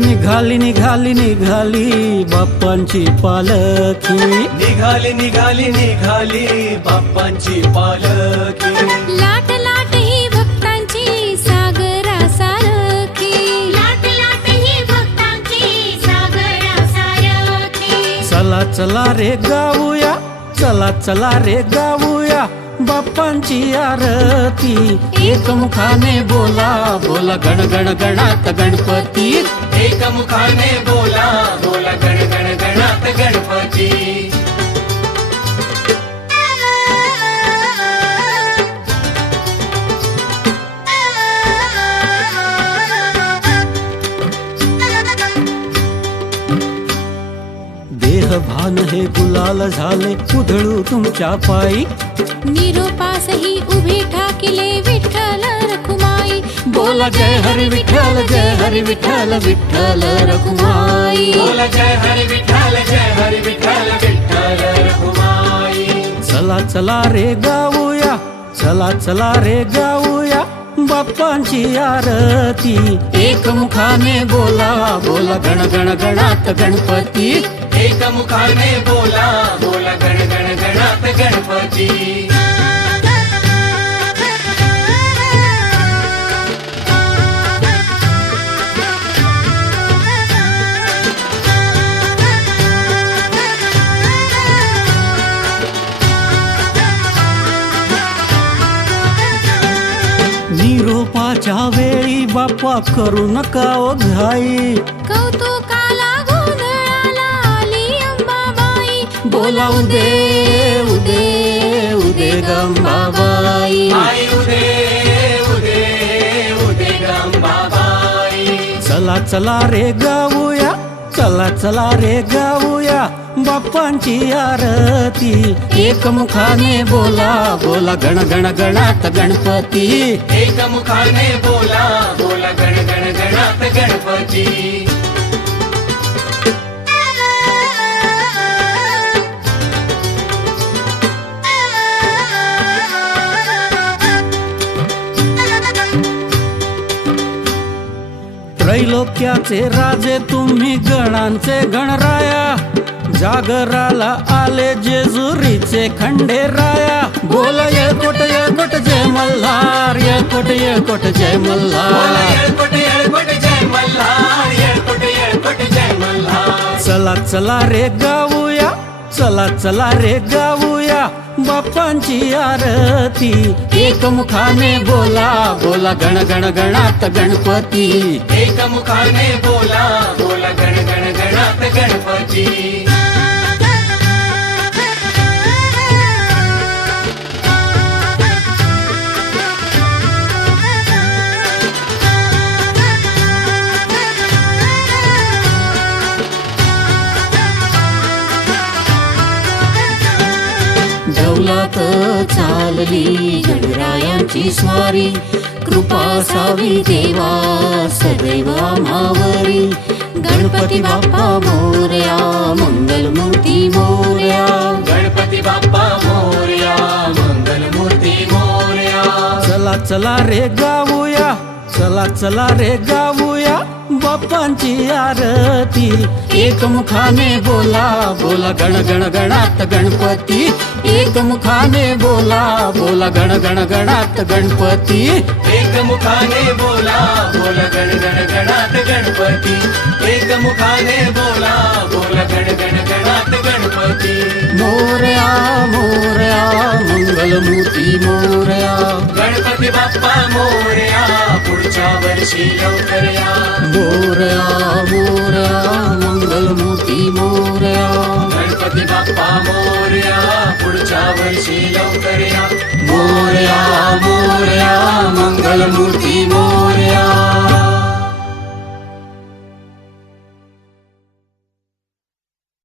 निघाली निघाली निघाली बाप्पांची पालखी, निघाली निघाली निघाली बाप्पांची पालखी, लाट लाट ही भक्तांची सागरा सारखी, लाट लाट ही भक्तांची सागरा सारखी. चला चला रे गाऊया, चला चला रे गाऊया बाप्पांची आरती. एकमुखाने बोला बोला गण गण गणात गणपती, एकमुखाने बोला बोला गण गण गणात गणपती. देह भान हे गुलाल झाले उधळू तुमच्या पायी, निरोपासही उभे ठाकिले विठ्ठल रखुमाई. बोला जय हरी विठ्ठल जय हरी विठ्ठल विठ्ठल रखुमाई. बोला जय हरी विठ्ठल जय हरी विठ्ठल विठ्ठल रखुमाई. चला चला रे गाऊया, चला चला रे गाऊया बाप्पांची आरती. एकमुखाने बोला बोला गण गण गणात गणपती, एकमुखाने बोला बोला गण गण गणात गणपती. निरोपाच्या वेळी बाप्पा करू नका ओ घाई. कौतुकाला गोंधळाला आली अंबाबाई. बोला उदे उदे उदे गंबाबाई. आई उदे उदे उदे गंबाबाई. चला चला रे गाऊया, चला चला रे गाऊया बाप्पांची आरती. एकमुखाने बोला बोला गण गण गणात गणपती, एकमुखाने बोला बोला गण गण गणात गणपती. त्रैलोक्याचे राजे तुम्ही गणांचे गणराया, जागराला आले जेजुरीचे खंडेराया. बोला येळकोट येळकोट जय मल्हार, येळकोट येळकोट जय बोला मल्हार. येळकोट येळकोट जय मल्हार, येळकोट येळकोट जय मल्हार. चला चला रे गाऊया, चला चला रे गाऊया बाप्पांची आरती. एकमुखाने बोला बोला गण गण गणात गणपती, एकमुखाने बोला बोला गण गण गणात गणपती. डौलात चालली गणरायांची स्वारी. कृपा सावी देवा सदैव आम्हावरी. गणपती बाप्पा मोरया मंगलमूर्ती मोरया. गणपती बाप्पा मोरया मंगलमूर्ती मोरया. चला चला रे गाऊया, चला चला रे गाऊया बाप्पांची आरती. एकमुखाने बोला बोला गण गण गणात गणपती, एकमुखाने बोला बोला गण गण गणात गणपती. एकमुखाने बोला बोला गण गण गणात गणपती. एकमुखाने बोला बोला गण गण गणात गणपती. मोरया मोरया मंगलमूर्ती मोरया. गणपती बाप्पा मोरया पुढच्या वर्षी लवकर या. मोरया मोरया मंगलमूर्ती मोरया. गणपती बाप्पा मोरया पुढच्या वर्षी लवकर या. मोरया मोरया मंगलमूर्ती मोरया.